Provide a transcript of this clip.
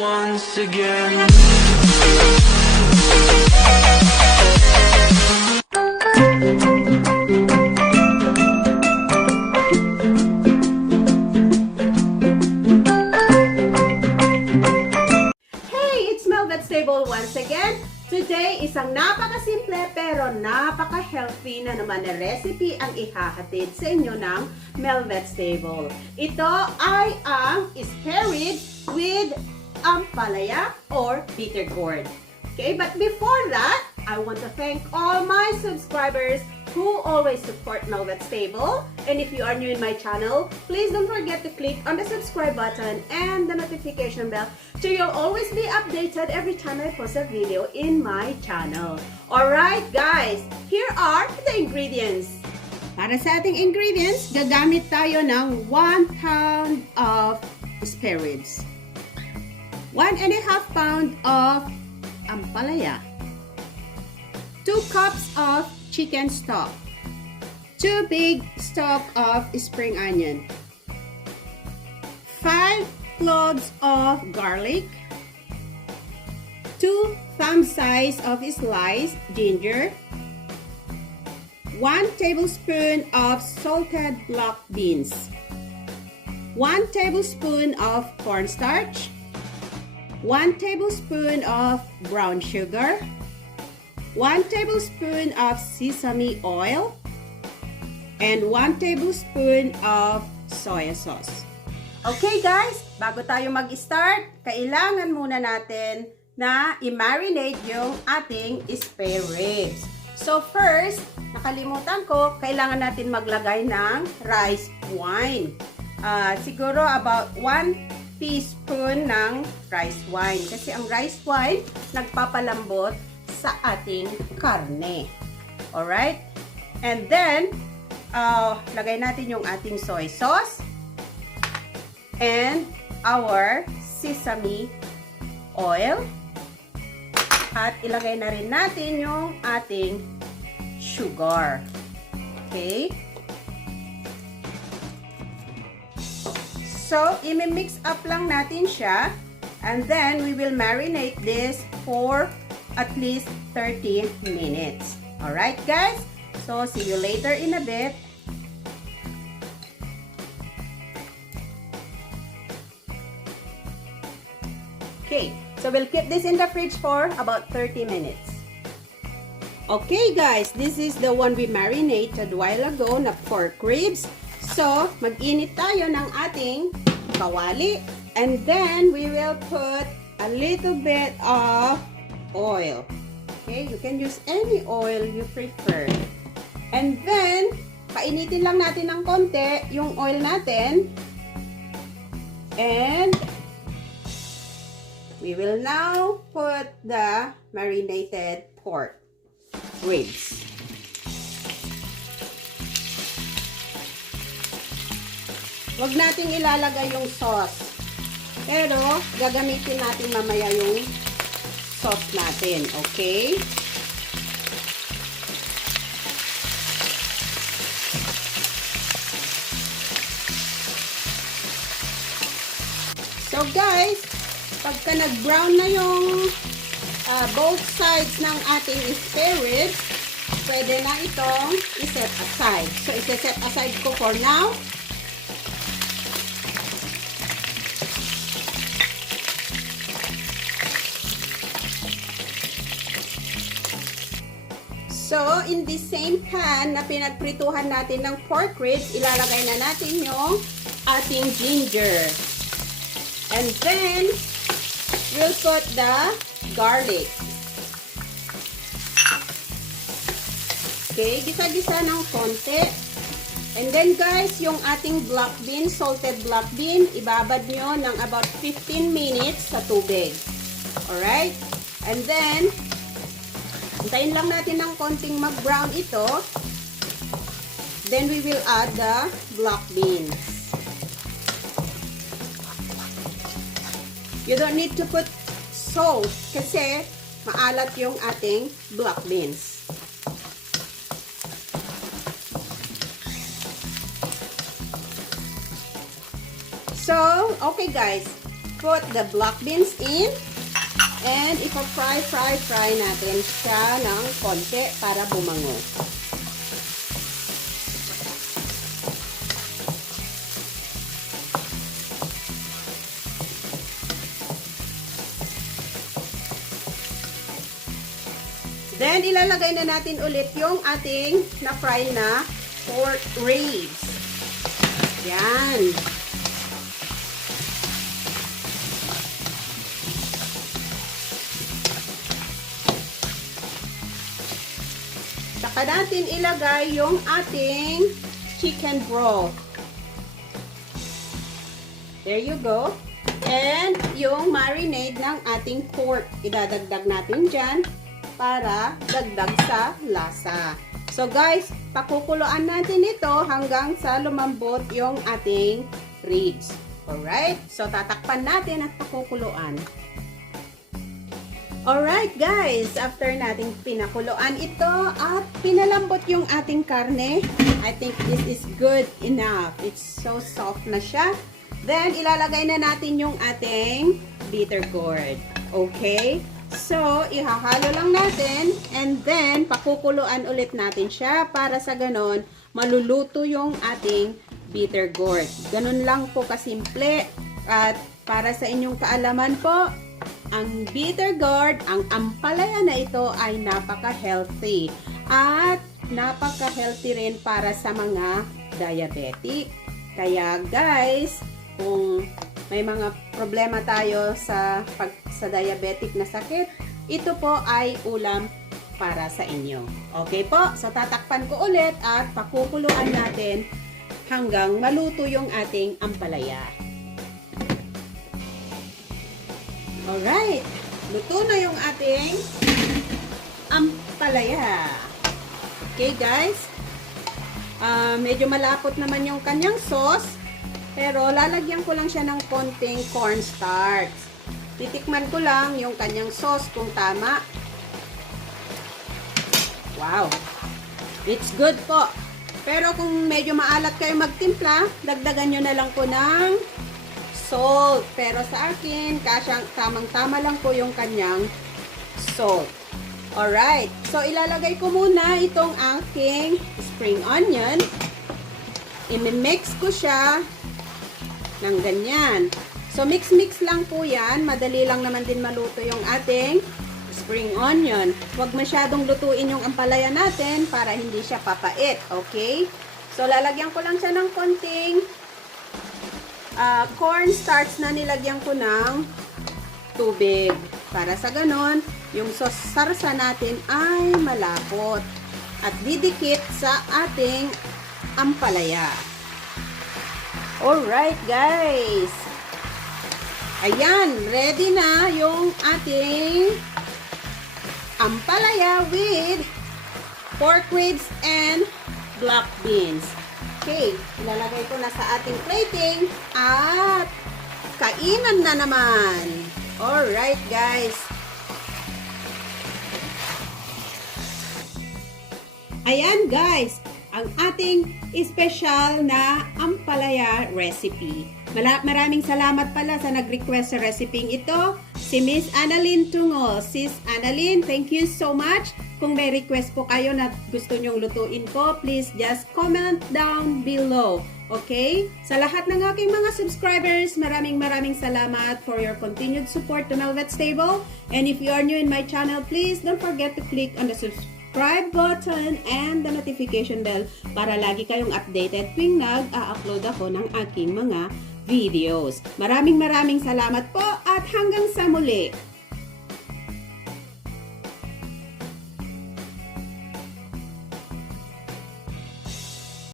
once again. Once again, today isang napakasimple pero napaka-healthy na naman na recipe ang ihahatid sa inyo ng Mhelbeth Stable. Ito ay ang Spareribs with ampalaya or Bittergourd. Okay, but before that, I want to thank all my subscribers who always support Mhelbeth Stable. And if you are new in my channel, please don't forget to click on the subscribe button and the notification bell so you'll always be updated every time I post a video in my channel. Alright guys, here are the ingredients. Para sa ating ingredients, gagamit tayo ng 1 pound of Spareribs, 1.5 pound of ampalaya, 2 cups of chicken stock, 2 big stalk of spring onion, 5 cloves of garlic, 2 thumb size of sliced ginger, 1 tablespoon of salted black beans, 1 tablespoon of cornstarch, 1 tablespoon of brown sugar, 1 tablespoon of sesame oil, and 1 tablespoon of soy sauce. Okay guys, bago tayo mag-start, kailangan muna natin na i-marinate yung ating Spareribs. So first, nakalimutan ko, kailangan natin maglagay ng rice wine. Siguro about 1 teaspoon ng rice wine. Kasi ang rice wine, nagpapalambot sa ating karne. Alright? And then, lagay natin yung ating soy sauce and our sesame oil. At ilagay na rin natin yung ating sugar. Okay? So, i-mix up lang natin siya. And then, we will marinate this for at least 30 minutes. Alright guys? So, see you later in a bit. Okay, so we'll keep this in the fridge for about 30 minutes. Okay guys, this is the one we marinated a while ago na pork ribs. So, mag-init tayo ng ating kawali. And then, we will put a little bit of oil. Okay, you can use any oil you prefer. And then, painitin lang natin ng konti yung oil natin. And we will now put the marinated pork ribs. Huwag nating ilalagay yung sauce. Pero, gagamitin natin mamaya yung sauce natin, okay? So guys, pagka nag-brown na yung both sides ng ating Spareribs, pwede na itong i-set aside. So, i-set aside ko for now. So, in the same pan na pinagprituhan natin ng pork ribs, ilalagay na natin yung ating ginger. And then, we'll put the garlic. Okay, gisa-gisa ng konti. And then guys, yung ating black bean, salted black bean, ibabad nyo ng about 15 minutes sa tubig. Alright? And then, hintayin lang natin ng konting mag-brown ito. Then we will add the black beans. You don't need to put salt kasi maalat yung ating black beans. So, okay guys. put the black beans in. And ipa-fry natin siya ng konti para bumango. Then, ilalagay na natin ulit yung ating na-fry na pork ribs. Yan. Saka natin ilagay yung ating chicken broth. There you go. And yung marinade ng ating pork. Idadagdag natin dyan para dagdag sa lasa. So guys, pakukuluan natin ito hanggang sa lumambot yung ating ribs. Alright? So tatakpan natin at pakukuluan. Alright guys, after nating pinakuluan ito at pinalambot yung ating karne, I think this is good enough. It's so soft na siya. Then, ilalagay na natin yung ating bittergourd. Okay? So, ihahalo lang natin and then, pakukuluan ulit natin siya para sa ganon, maluluto yung ating bittergourd. Ganon lang po kasimple. At para sa inyong kaalaman po, ang bittergourd, ang ampalaya na ito ay napaka-healthy. At napaka-healthy rin para sa mga diabetic. Kaya guys, kung may mga problema tayo sa diabetic na sakit, ito po ay ulam para sa inyo. Okay po? So, tatakpan ko ulit at pakukuluan natin hanggang maluto yung ating ampalaya. Alright. Luto na yung ating ampalaya. Okay, guys. Medyo malapot naman yung kanyang sauce. Pero, lalagyan ko lang siya ng konting cornstarch. Titikman ko lang yung kanyang sauce kung tama. Wow! It's good po. Pero, kung medyo maalat kayo magtimpla, dagdagan nyo na lang po ng salt. Pero sa akin, tamang-tama lang po yung kanyang salt. Alright. So, ilalagay ko muna itong aking spring onion. I-mix ko siya ng ganyan. So, mix-mix lang po yan. Madali lang naman din maluto yung ating spring onion. Huwag masyadong lutuin yung ampalaya natin para hindi siya papait. Okay? So, lalagyan ko lang siya ng konting cornstarch na nilagyan ko ng tubig. Para sa ganon, yung sarsa natin ay malapot at didikit sa ating ampalaya. Alright guys. Ayan, ready na yung ating ampalaya with pork ribs and black beans. Okay, ilalagay ko na sa ating plating at kainan na naman. Alright guys. Ayan guys, ang ating special na ampalaya recipe. Maraming salamat pala sa nag-request sa recipe ito. Si Miss Annalyn Tungol. Sis Annalyn, thank you so much. Kung may request po kayo na gusto nyong lutuin ko, please just comment down below. Okay? Sa lahat ng aking mga subscribers, maraming salamat for your continued support to Mhelbeth's Table. And if you are new in my channel, please don't forget to click on the subscribe button and the notification bell para lagi kayong updated tuwing nag-a-upload ako ng aking mga videos. Maraming salamat po at hanggang sa muli.